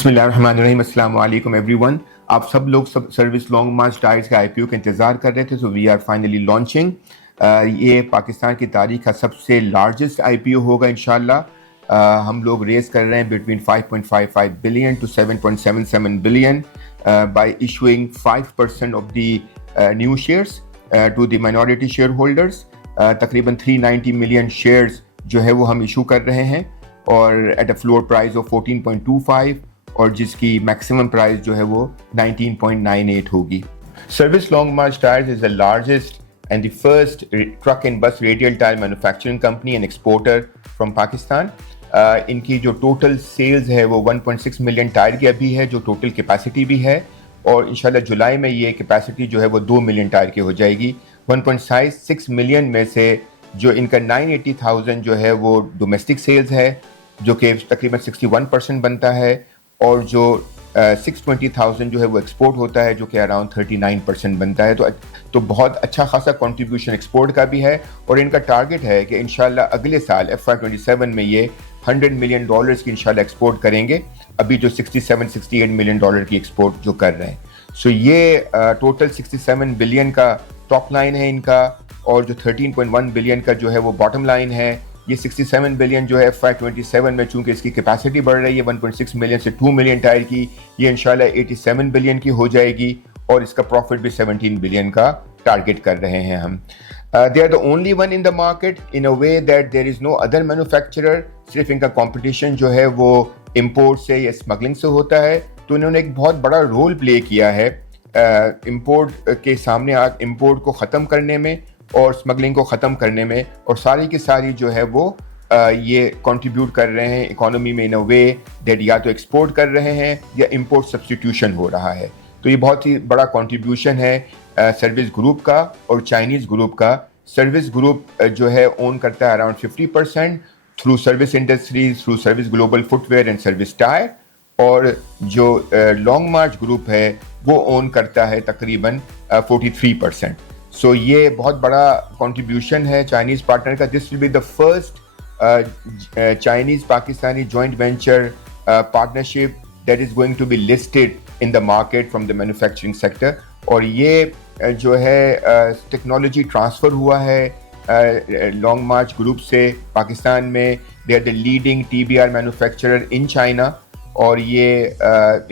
बिस्मिल्लाहिर्रहमानिर्रहीम, अस्सलाम वालेकुम एवरीवन। आप सब लोग सर्विस लॉन्ग मार्च टायर्स के आईपीओ का इंतज़ार कर रहे थे, so we are finally launching. ये पाकिस्तान की तारीख का सबसे लार्जेस्ट आईपीओ होगा इंशाल्लाह। हम लोग रेस कर रहे हैं between 5.55 billion to 7.77 billion by issuing 5% of the new shares to the minority share holders. तकरीबन 390 मिलियन शेयर्स जो है वो हम इशू कर रहे हैं और at a floor price of 14.25 और जिसकी मैक्सिमम प्राइस जो है वो 19.98 होगी। Service long March tyres is the largest and the first truck and bus radial tyre manufacturing company and exporter from Pakistan. इनकी जो टोटल सेल्स है वो 1.6 मिलियन टायर की अभी है, जो टोटल कैपेसिटी भी है, और इंशाल्लाह जुलाई में ये कैपेसिटी जो है वो 2 मिलियन टायर की हो जाएगी। 1.6 मिलियन में से जो इनका 980,000 जो है वो डोमेस्टिक सेल्स है, जो कि तकरीबन 61% बनता है, और जो 620,000 जो है वो एक्सपोर्ट होता है, जो कि अराउंड 39% बनता है। तो बहुत अच्छा खासा कंट्रीब्यूशन एक्सपोर्ट का भी है, और इनका टारगेट है कि इंशाल्लाह अगले साल FY27 में ये $100 मिलियन की इंशाल्लाह एक्सपोर्ट करेंगे, अभी जो 67-68 मिलियन डॉलर की एक्सपोर्ट जो कर रहे हैं। सो ये टोटल 67 बिलियन का टॉप लाइन है इनका, और जो 13.1 बिलियन का जो है वो बॉटम लाइन है। ये 67 बिलियन जो है FY27 में, चूंकि इसकी कैपेसिटी बढ़ रही है 1.6 मिलियन से 2 मिलियन टायर की, ये इंशाल्लाह 87 बिलियन की हो जाएगी, और इसका प्रॉफिट भी 17 बिलियन का टारगेट कर रहे हैं हम। They are the only one in the market in a way that there is no other manufacturer. सिर्फ इनका कंपटीशन जो है वो इंपोर्ट से या स्मगलिंग से होता है, तो इन्होंने एक बहुत बड़ा रोल प्ले किया है इंपोर्ट के सामने इंपोर्ट को ख़त्म करने में और स्मगलिंग को ख़त्म करने में, और सारी की सारी जो है वो ये कंट्रीब्यूट कर रहे हैं इकोनॉमी में इन अ वे दैट या तो एक्सपोर्ट कर रहे हैं या इंपोर्ट सब्स्टिट्यूशन हो रहा है। तो ये बहुत ही बड़ा कंट्रीब्यूशन है सर्विस ग्रुप का और चाइनीज़ ग्रुप का। सर्विस ग्रुप जो है ओन करता है around 50% through service industries, through service global footwear and service tyre, और जो लॉन्ग मार्च ग्रुप है वो ओन करता है तकरीबन 43%। सो ये बहुत बड़ा कंट्रीब्यूशन है चाइनीज़ पार्टनर का। This will be the first Chinese Pakistani joint venture partnership that is going to be listed in the market from the manufacturing sector. और ये जो है टेक्नोलॉजी ट्रांसफ़र हुआ है लॉन्ग मार्च ग्रुप से पाकिस्तान में। They are the leading TBR manufacturer in China, और ये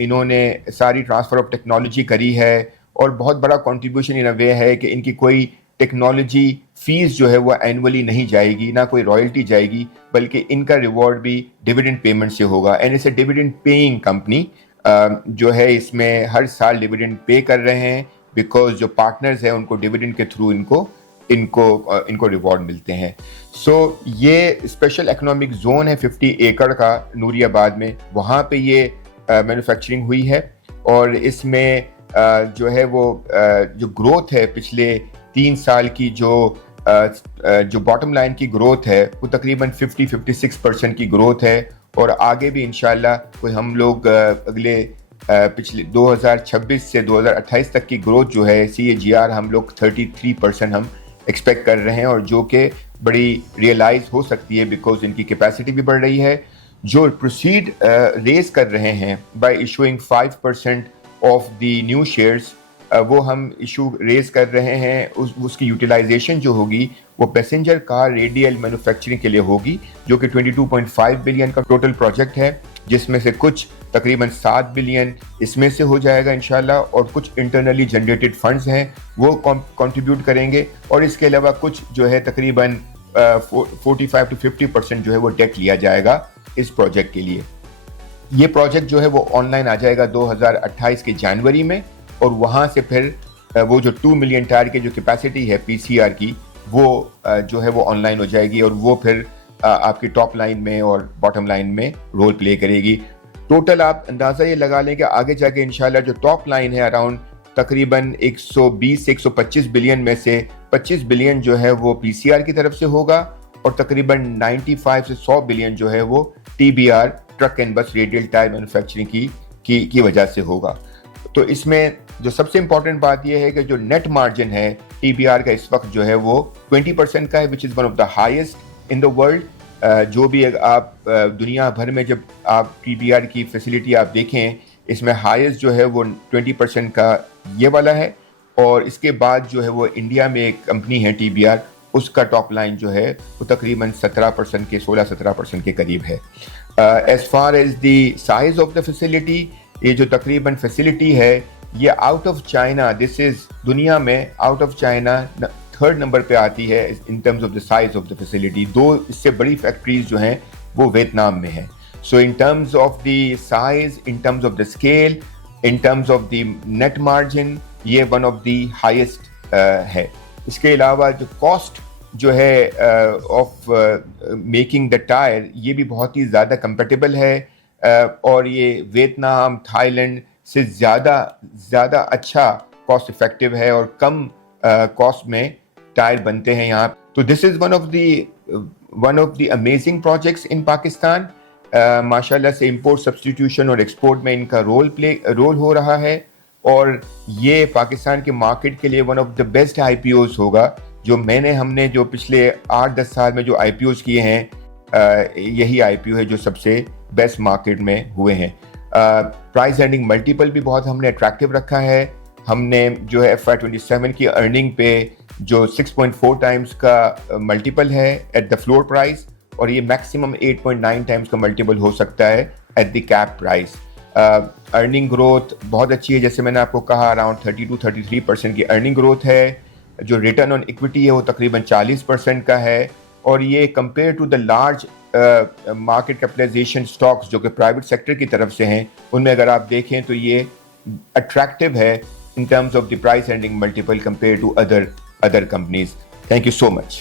इन्होंने सारी ट्रांसफ़र ऑफ टेक्नोलॉजी करी है, और बहुत बड़ा कंट्रीब्यूशन इन अ वे है कि इनकी कोई टेक्नोलॉजी फीस जो है वो एनुअली नहीं जाएगी, ना कोई रॉयल्टी जाएगी, बल्कि इनका रिवॉर्ड भी डिविडेंड पेमेंट से होगा। And it's a dividend paying company जो है, इसमें हर साल डिविडेंड पे कर रहे हैं, बिकॉज जो पार्टनर्स हैं उनको डिविडेंड के थ्रू इनको रिवॉर्ड मिलते हैं। सो ये स्पेशल इकोनॉमिक जोन है 50 एकड़ का नूरियाबाद में, वहाँ पे ये मैन्युफैक्चरिंग हुई है, और इसमें जो है वो जो ग्रोथ है पिछले 3 साल की, जो बॉटम लाइन की ग्रोथ है वो तकरीबन 50-56% की ग्रोथ है, और आगे भी इंशाल्लाह कोई हम लोग अगले पिछले 2026 से 2028 तक की ग्रोथ जो है CAGR हम लोग 33% हम एक्सपेक्ट कर रहे हैं, और जो कि बड़ी रियलाइज हो सकती है बिकॉज इनकी कैपेसिटी भी बढ़ रही है। जो प्रोसीड रेस कर रहे हैं bye issuing 5% of the new shares, वो हम इशू रेस कर रहे हैं, उसकी यूटिलाइजेशन जो होगी वो पैसेंजर कार रेडियल मैन्युफैक्चरिंग के लिए होगी, जो कि 22.5 बिलियन का टोटल प्रोजेक्ट है, जिसमें से कुछ तकरीबन 7 बिलियन इसमें से हो जाएगा इंशाल्लाह, और कुछ इंटरनली जनरेटेड फंड्स हैं वो कंट्रीब्यूट करेंगे, और इसके अलावा कुछ जो है तकरीबन 45-50% जो है वो डेट लिया जाएगा इस प्रोजेक्ट के लिए। ये प्रोजेक्ट जो है वो ऑनलाइन आ जाएगा 2028 के जनवरी में, और वहाँ से फिर वो जो 2 मिलियन टायर की जो कैपेसिटी है PCR की, वो जो है वो ऑनलाइन हो जाएगी, और वो फिर आपकी टॉप लाइन में और बॉटम लाइन में रोल प्ले करेगी। टोटल आप अंदाज़ा ये लगा लें कि आगे जाके इंशाल्लाह जो टॉप लाइन है अराउंड तकरीबन 120 से 125 बिलियन में से 25 बिलियन जो है वो PCR की तरफ से होगा, और तकरीबन 95 से 100 बिलियन जो है वो TBR truck and bus radial tyre manufacturing की वजह से होगा। तो इसमें जो सबसे इंपॉर्टेंट बात यह है कि जो नेट मार्जिन है TBR का इस वक्त जो है वो 20% का है, which is one of the highest in the world, जो भी आप दुनिया भर में जब आप TBR की फैसिलिटी आप देखें, इसमें हाईएस्ट जो है वो 20% का ये वाला है, और इसके बाद जो है वो इंडिया में एक कंपनी है TBR, उसका टॉप लाइन जो है वो तकरीबन 17% के 16-17% के करीब है। As far as the size of the facility, ये जो तकरीबन फैसिलिटी है ये out of China, this is दुनिया में out of China third number पे आती है in terms of the size of the facility. 2 इससे बड़ी फैक्ट्रीज जो हैं वो वियतनाम में है। So in terms of the size, in terms of the scale, in terms of the net margin, ये वन ऑफ द हाईएस्ट है। इसके अलावा जो कॉस्ट जो है ऑफ मेकिंग द टायर, ये भी बहुत ही ज़्यादा कंपेटेबल है, और ये वियतनाम, थाईलैंड से ज़्यादा अच्छा कॉस्ट इफेक्टिव है, और कम कॉस्ट में टायर बनते हैं यहाँ। तो this is one of the amazing projects in Pakistan. माशाल्लाह से इंपोर्ट सब्स्टिट्यूशन और एक्सपोर्ट में इनका रोल हो रहा है, और ये पाकिस्तान के मार्केट के लिए one of the best IPOs होगा। हमने जो पिछले 8-10 साल में जो IPOs किए हैं, यही IPO है जो सबसे बेस्ट मार्केट में हुए हैं। प्राइस अर्निंग मल्टीपल भी बहुत हमने अट्रैक्टिव रखा है। हमने जो है FY27 की अर्निंग पे जो 6.4 टाइम्स का मल्टीपल है एट द फ्लोर प्राइस, और ये मैक्सिमम 8.9 टाइम्स का मल्टीपल हो सकता है at the cap price. Earning growth बहुत अच्छी है, जैसे मैंने आपको कहा अराउंड 32-33% की अर्निंग ग्रोथ है। जो रिटर्न ऑन इक्विटी है वो तकरीबन 40% का है, और ये compare to the large market capitalisation stocks जो कि प्राइवेट सेक्टर की तरफ से हैं, उनमें अगर आप देखें तो ये अट्रैक्टिव है in terms of the price earning multiple compared to other companies. Thank you so much.